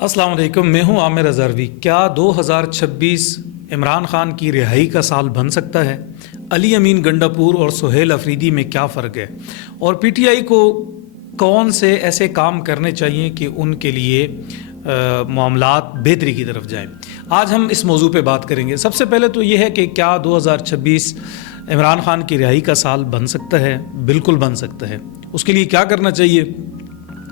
अस्सलाम वालेकुम, मैं हूं आमिर अज़हरवी। क्या 2026 इमरान खान की रिहाई का साल बन सकता है? अली अमीन गंडापुर और सुहेल अफरीदी में क्या फ़र्क है और पीटीआई को कौन से ऐसे काम करने चाहिए कि उनके लिए मामलात बेहतरी की तरफ जाएं? आज हम इस मौजू पे बात करेंगे। सबसे पहले तो ये है कि क्या 2026 इमरान खान की रिहाई का साल बन सकता है? बिल्कुल बन सकता है। उसके लिए क्या करना चाहिए,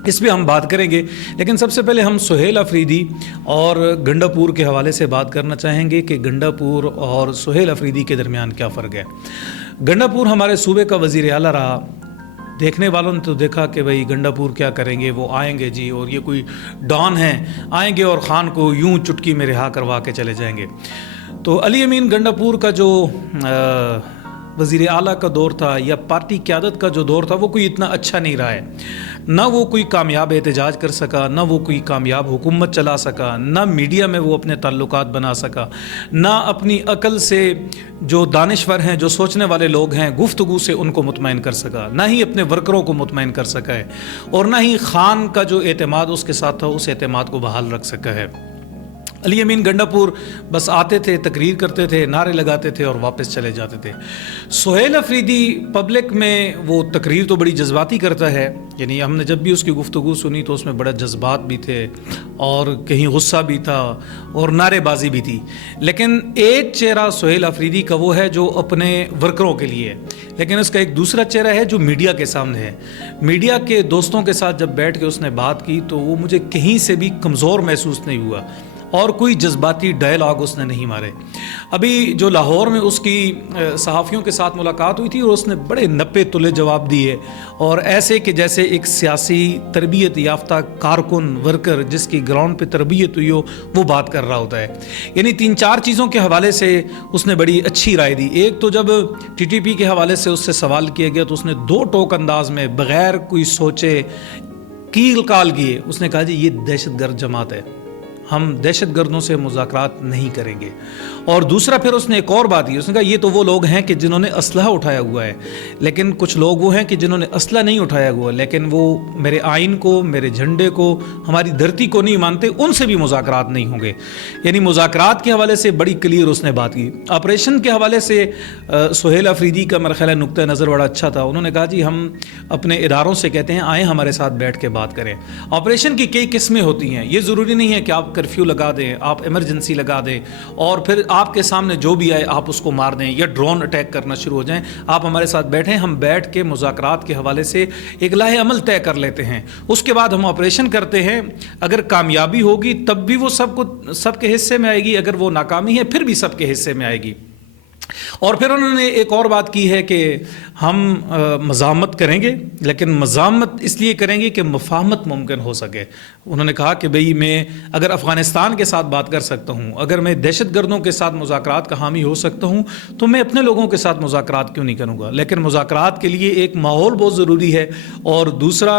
इस पे हम बात करेंगे। लेकिन सबसे पहले हम सुहेल अफरीदी और गंडापुर के हवाले से बात करना चाहेंगे कि गंडापुर और सुहेल अफरीदी के दरमियान क्या फ़र्क है। गंडापुर हमारे सूबे का वज़ीर आला रहा। देखने वालों ने तो देखा कि भाई गंडापुर क्या करेंगे, वो आएंगे जी और ये कोई डॉन हैं, आएंगे और ख़ान को यूं चुटकी में रिहा करवा के चले जाएंगे। तो अली अमीन गंडापुर का जो वज़ीर आला का दौर था या पार्टी क़यादत का जो दौर था, वो कोई इतना अच्छा नहीं रहा है। ना वो कोई कामयाब एहतजाज कर सका, ना वो कोई कामयाब हुकूमत चला सका, ना मीडिया में वो अपने ताल्लुकात बना सका, ना अपनी अकल से जो दानिश्वर हैं, जो सोचने वाले लोग हैं, गुफ्तगू से उनको मुतमईन कर सका, ना ही अपने वर्करों को मुतमईन कर सका है, और ना ही ख़ान का जो एतमाद उसके साथ था उस एतमाद को बहाल रख सका है। अली अमीन गंडापुर बस आते थे, तकरीर करते थे, नारे लगाते थे और वापस चले जाते थे। सुहेल अफरीदी पब्लिक में वो तकरीर तो बड़ी जज्बाती करता है, यानी हमने जब भी उसकी गुफ्तगू सुनी तो उसमें बड़ा जज्बात भी थे और कहीं गुस्सा भी था और नारेबाजी भी थी। लेकिन एक चेहरा सुहेल अफरीदी का वो है जो अपने वर्करों के लिए है, लेकिन उसका एक दूसरा चेहरा है जो मीडिया के सामने है। मीडिया के दोस्तों के साथ जब बैठ के उसने बात की तो वो मुझे कहीं से भी कमज़ोर महसूस नहीं हुआ और कोई जज्बाती डायलॉग उसने नहीं मारे। अभी जो लाहौर में उसकी सहाफ़ियों के साथ मुलाकात हुई थी और उसने बड़े नप्पे तुले जवाब दिए और ऐसे कि जैसे एक सियासी तरबियत याफ्ता कारकुन वर्कर जिसकी ग्राउंड पे तरबियत हुई हो वो बात कर रहा होता है। यानी 3-4 चीज़ों के हवाले से उसने बड़ी अच्छी राय दी। एक तो जब TTP के हवाले से उससे सवाल किया गया तो उसने 2 टोक अंदाज में बग़ैर कोई सोचे कील काल किए उसने कहा जी ये दहशतगर्द जमात है, हम दहशत गर्दों से मुज़ाकरात नहीं करेंगे। और दूसरा फिर उसने एक और बात की, उसने कहा ये तो वो लोग हैं कि जिन्होंने असलहा उठाया हुआ है, लेकिन कुछ लोग वो हैं कि जिन्होंने असलहा नहीं उठाया हुआ, लेकिन वो मेरे आइन को, मेरे झंडे को, हमारी धरती को नहीं मानते, उनसे भी मुज़ाकरात नहीं होंगे। यानी मुज़ाकरात के हवाले से बड़ी क्लियर उसने बात की। ऑपरेशन के हवाले से सुहेल अफरीदी का मेरा ख्याल है नुक्ता नज़र बड़ा अच्छा था। उन्होंने कहा जी हम अपने इदारों से कहते हैं आएँ हमारे साथ बैठ के बात करें। ऑपरेशन की कई किस्में होती हैं, ये ज़रूरी नहीं है कि आप कर्फ्यू लगा दें, आप इमरजेंसी लगा दें और फिर आपके सामने जो भी आए आप उसको मार दें या ड्रोन अटैक करना शुरू हो जाएं। आप हमारे साथ बैठें, हम बैठ के मुज़ाकरात के हवाले से एक लाहे अमल तय कर लेते हैं, उसके बाद हम ऑपरेशन करते हैं। अगर कामयाबी होगी तब भी वो सबके हिस्से में आएगी, अगर वो नाकामी है फिर भी सबके हिस्से में आएगी। और फिर उन्होंने एक और बात की है कि हम मज़ामत करेंगे, लेकिन मज़ामत इसलिए करेंगे कि मुफाहमत मुमकिन हो सके। उन्होंने कहा कि भाई मैं अगर अफ़गानिस्तान के साथ बात कर सकता हूँ, अगर मैं दहशत गर्दों के साथ मुज़ाकरात का हामी हो सकता हूँ, तो मैं अपने लोगों के साथ मुज़ाकरात क्यों नहीं करूँगा। लेकिन मुज़ाकरात के लिए एक माहौल बहुत ज़रूरी है और दूसरा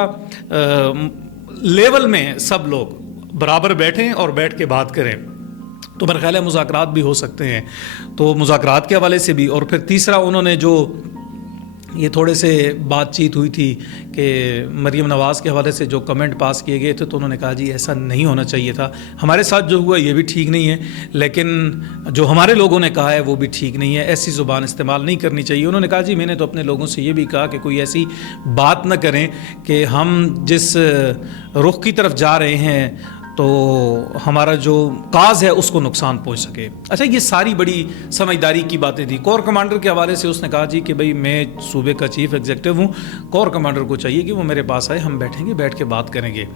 लेवल में सब लोग बराबर बैठें और बैठ के बात करें, तो मेरा ख्याल है मुज़ाकरात भी हो सकते हैं। तो मुज़ाकरात के हवाले से भी। और फिर तीसरा उन्होंने जो ये थोड़े से बातचीत हुई थी कि मरीम नवाज़ के हवाले से जो कमेंट पास किए गए थे, तो उन्होंने कहा जी ऐसा नहीं होना चाहिए था, हमारे साथ जो हुआ ये भी ठीक नहीं है, लेकिन जो हमारे लोगों ने कहा है वो भी ठीक नहीं है, ऐसी ज़ुबान इस्तेमाल नहीं करनी चाहिए। उन्होंने कहा जी मैंने तो अपने लोगों से ये भी कहा कि कोई ऐसी बात न करें कि हम जिस रुख की तरफ जा रहे हैं तो हमारा जो काज है उसको नुकसान पहुंच सके। अच्छा, ये सारी बड़ी समझदारी की बातें थी। कोर कमांडर के हवाले से उसने कहा जी कि भाई मैं सूबे का चीफ एग्जीक्यूटिव हूँ, कोर कमांडर को चाहिए कि वो मेरे पास आए, हम बैठेंगे, बैठ के बात करेंगे।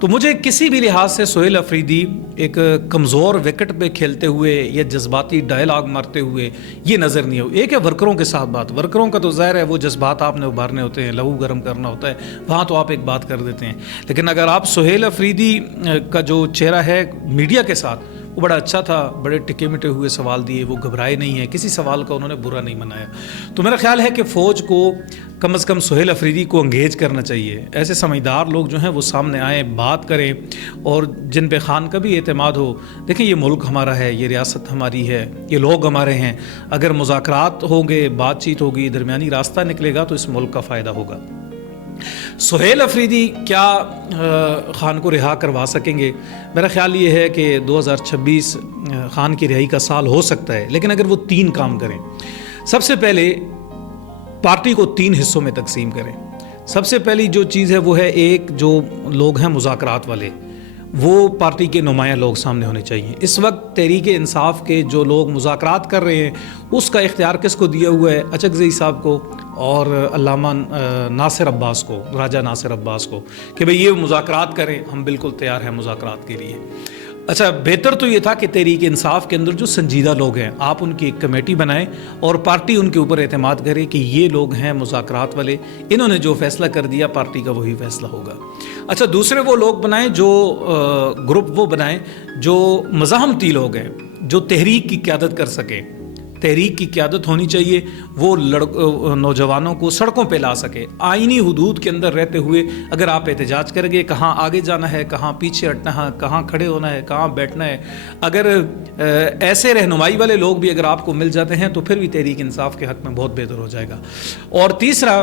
तो मुझे किसी भी लिहाज से सुहेल अफरीदी एक कमज़ोर विकेट पे खेलते हुए या जज्बाती डायलॉग मारते हुए ये नज़र नहीं हो। एक है वर्करों के साथ बात, वर्करों का तो ज़ाहिर है वो जज्बात आपने उभारने होते हैं, लहू गर्म करना होता है, वहाँ तो आप एक बात कर देते हैं। लेकिन अगर आप सुहेल अफरीदी का जो चेहरा है मीडिया के साथ, वो बड़ा अच्छा था, बड़े टिके मिटे हुए सवाल दिए, वो घबराए नहीं है, किसी सवाल का उन्होंने बुरा नहीं मनाया। तो मेरा ख्याल है कि फ़ौज को कम से कम सुहेल अफरीदी को एंगेज करना चाहिए। ऐसे समझदार लोग जो हैं वो सामने आएँ, बात करें और जिन पे ख़ान का भी एतमाद हो। देखें ये मुल्क हमारा है, ये रियासत हमारी है, ये लोग हमारे हैं। अगर मुज़ाकरात होंगे, बातचीत होगी, दरमियानी रास्ता निकलेगा तो इस मुल्क का फ़ायदा होगा। سہیل افریدی کیا خان کو رہا کروا سکیں گے؟ میرا خیال یہ ہے کہ 2026 خان کی رہائی کا سال ہو سکتا ہے، لیکن اگر وہ 3 کام کریں۔ سب سے پہلے پارٹی کو 3 حصوں میں تقسیم کریں۔ سب سے پہلی جو چیز ہے وہ ہے، ایک جو لوگ ہیں مذاکرات والے، وہ پارٹی کے نمایاں لوگ سامنے ہونے چاہیے۔ اس وقت تحریک انصاف کے جو لوگ مذاکرات کر رہے ہیں اس کا اختیار کس کو دیا ہوا ہے؟ اچکزئی صاحب کو اور علامہ ناصر عباس کو، راجہ ناصر عباس کو، کہ بھئی یہ مذاکرات کریں، ہم بالکل تیار ہیں مذاکرات کے لیے۔ اچھا، بہتر تو یہ تھا کہ تحریک انصاف کے اندر جو سنجیدہ لوگ ہیں آپ ان کی ایک کمیٹی بنائیں اور پارٹی ان کے اوپر اعتماد کرے کہ یہ لوگ ہیں مذاکرات والے، انہوں نے جو فیصلہ کر دیا پارٹی کا وہی فیصلہ ہوگا۔ اچھا، دوسرے وہ لوگ بنائیں، جو گروپ وہ بنائیں جو مزاحمتی لوگ ہیں، جو تحریک کی قیادت کر سکیں۔ تحریک کی قیادت ہونی چاہیے، وہ نوجوانوں کو سڑکوں پہ لا سکے۔ آئینی حدود کے اندر رہتے ہوئے اگر آپ احتجاج کریں گے، کہاں آگے جانا ہے، کہاں پیچھے ہٹنا ہے، کہاں کھڑے ہونا ہے، کہاں بیٹھنا ہے، اگر ایسے رہنمائی والے لوگ بھی اگر آپ کو مل جاتے ہیں تو پھر بھی تحریک انصاف کے حق میں بہت بہتر ہو جائے گا۔ اور تیسرا،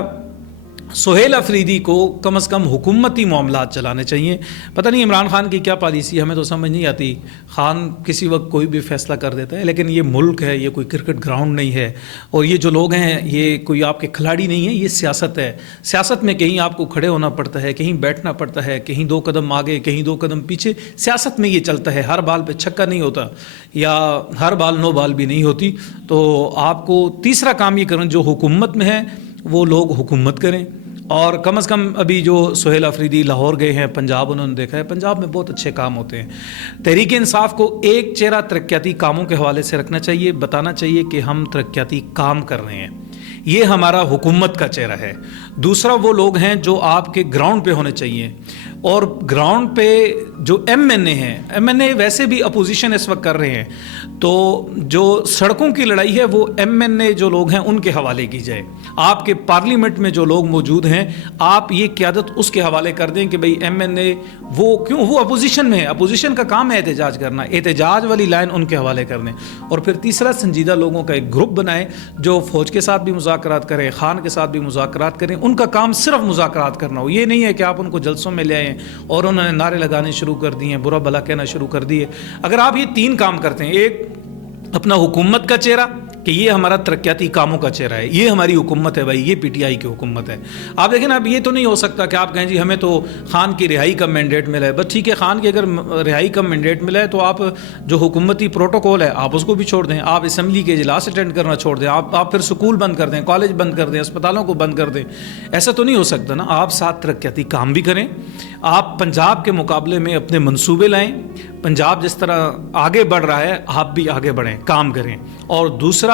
سہیل افریدی کو کم از کم حکومتی معاملات چلانے چاہیے۔ پتہ نہیں عمران خان کی کیا پالیسی، ہمیں تو سمجھ نہیں آتی۔ خان کسی وقت کوئی بھی فیصلہ کر دیتا ہے، لیکن یہ ملک ہے، یہ کوئی کرکٹ گراؤنڈ نہیں ہے، اور یہ جو لوگ ہیں یہ کوئی آپ کے کھلاڑی نہیں ہیں، یہ سیاست ہے۔ سیاست میں کہیں آپ کو کھڑے ہونا پڑتا ہے، کہیں بیٹھنا پڑتا ہے، کہیں 2 قدم آگے، کہیں 2 قدم پیچھے۔ سیاست میں یہ چلتا ہے، ہر بال پہ چھکا نہیں ہوتا، یا ہر بال نو بال بھی نہیں ہوتی۔ تو آپ کو تیسرا کام یہ کرنا، جو حکومت میں ہے وہ لوگ حکومت کریں، اور کم از کم ابھی جو سہیل افریدی لاہور گئے ہیں، پنجاب انہوں نے دیکھا ہے، پنجاب میں بہت اچھے کام ہوتے ہیں۔ تحریک انصاف کو ایک چہرہ ترقیاتی کاموں کے حوالے سے رکھنا چاہیے، بتانا چاہیے کہ ہم ترقیاتی کام کر رہے ہیں، یہ ہمارا حکومت کا چہرہ ہے۔ دوسرا، وہ لوگ ہیں جو آپ کے گراؤنڈ پہ ہونے چاہیے، اور گراؤنڈ پہ جو ایم این اے ہیں، ایم این اے ویسے بھی اپوزیشن اس وقت کر رہے ہیں، تو جو سڑکوں کی لڑائی ہے وہ ایم این اے جو لوگ ہیں ان کے حوالے کی جائے۔ آپ کے پارلیمنٹ میں جو لوگ موجود ہیں آپ یہ قیادت اس کے حوالے کر دیں کہ بھئی ایم این اے وہ کیوں، وہ اپوزیشن میں ہے، اپوزیشن کا کام ہے احتجاج کرنا، احتجاج والی لائن ان کے حوالے کر دیں۔ اور پھر تیسرا، سنجیدہ لوگوں کا ایک گروپ بنائیں جو فوج کے ساتھ بھی مذاکرات کریں، خان کے ساتھ بھی مذاکرات کریں، ان کا کام صرف مذاکرات کرنا ہو۔ یہ نہیں ہے کہ آپ ان کو جلسوں میں لے آئیں اور انہوں نے نعرے لگانے شروع کر دیے، برا بھلا کہنا شروع کر دیے۔ اگر آپ یہ 3 کام کرتے ہیں، ایک اپنا حکومت کا چہرہ کہ یہ ہمارا ترقیاتی کاموں کا چہرہ ہے، یہ ہماری حکومت ہے، بھائی یہ پی ٹی آئی کی حکومت ہے۔ آپ دیکھیں نا، اب یہ تو نہیں ہو سکتا کہ آپ کہیں جی ہمیں تو خان کی رہائی کا مینڈیٹ ملا ہے، بس ٹھیک ہے، خان کی اگر رہائی کا مینڈیٹ ملا ہے تو آپ جو حکومتی پروٹوکول ہے آپ اس کو بھی چھوڑ دیں، آپ اسمبلی کے اجلاس اٹینڈ کرنا چھوڑ دیں، آپ پھر سکول بند کر دیں، کالج بند کر دیں، اسپتالوں کو بند کر دیں۔ ایسا تو نہیں ہو سکتا نا، آپ ساتھ ترقیاتی کام بھی کریں، آپ پنجاب کے مقابلے میں اپنے منصوبے لائیں، پنجاب جس طرح آگے بڑھ رہا ہے آپ بھی آگے بڑھیں، کام کریں۔ اور دوسرا،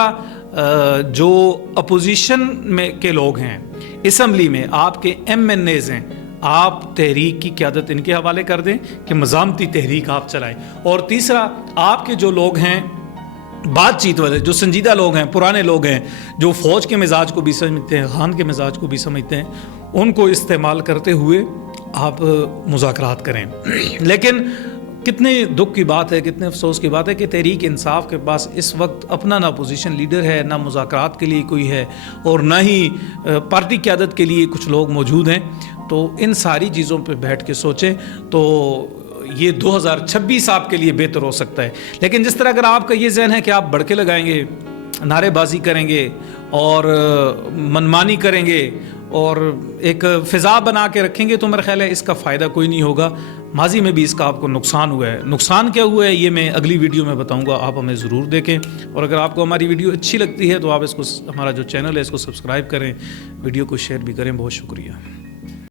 جو اپوزیشن میں کے لوگ ہیں، اسمبلی میں آپ کے ایم این ایز ہیں، آپ تحریک کی قیادت ان کے حوالے کر دیں کہ مزاحمتی تحریک آپ چلائیں۔ اور تیسرا، آپ کے جو لوگ ہیں بات چیت والے، جو سنجیدہ لوگ ہیں، پرانے لوگ ہیں، جو فوج کے مزاج کو بھی سمجھتے ہیں، خان کے مزاج کو بھی سمجھتے ہیں، ان کو استعمال کرتے ہوئے آپ مذاکرات کریں۔ لیکن کتنے دکھ کی بات ہے، کتنے افسوس کی بات ہے کہ تحریک انصاف کے پاس اس وقت اپنا نہ اپوزیشن لیڈر ہے، نہ مذاکرات کے لیے کوئی ہے، اور نہ ہی پارٹی قیادت کے لیے کچھ لوگ موجود ہیں۔ تو ان ساری چیزوں پہ بیٹھ کے سوچیں تو یہ 2026 آپ کے لیے بہتر ہو سکتا ہے۔ لیکن جس طرح اگر آپ کا یہ ذہن ہے کہ آپ بڑکے لگائیں گے، نعرے بازی کریں گے اور منمانی کریں گے اور ایک فضا بنا کے رکھیں گے، تو میرا خیال ہے اس کا فائدہ کوئی نہیں ہوگا۔ ماضی میں بھی اس کا آپ کو نقصان ہوا ہے۔ نقصان کیا ہوا ہے یہ میں اگلی ویڈیو میں بتاؤں گا، آپ ہمیں ضرور دیکھیں۔ اور اگر آپ کو ہماری ویڈیو اچھی لگتی ہے تو آپ اس کو، ہمارا جو چینل ہے اس کو سبسکرائب کریں، ویڈیو کو شیئر بھی کریں۔ بہت شکریہ۔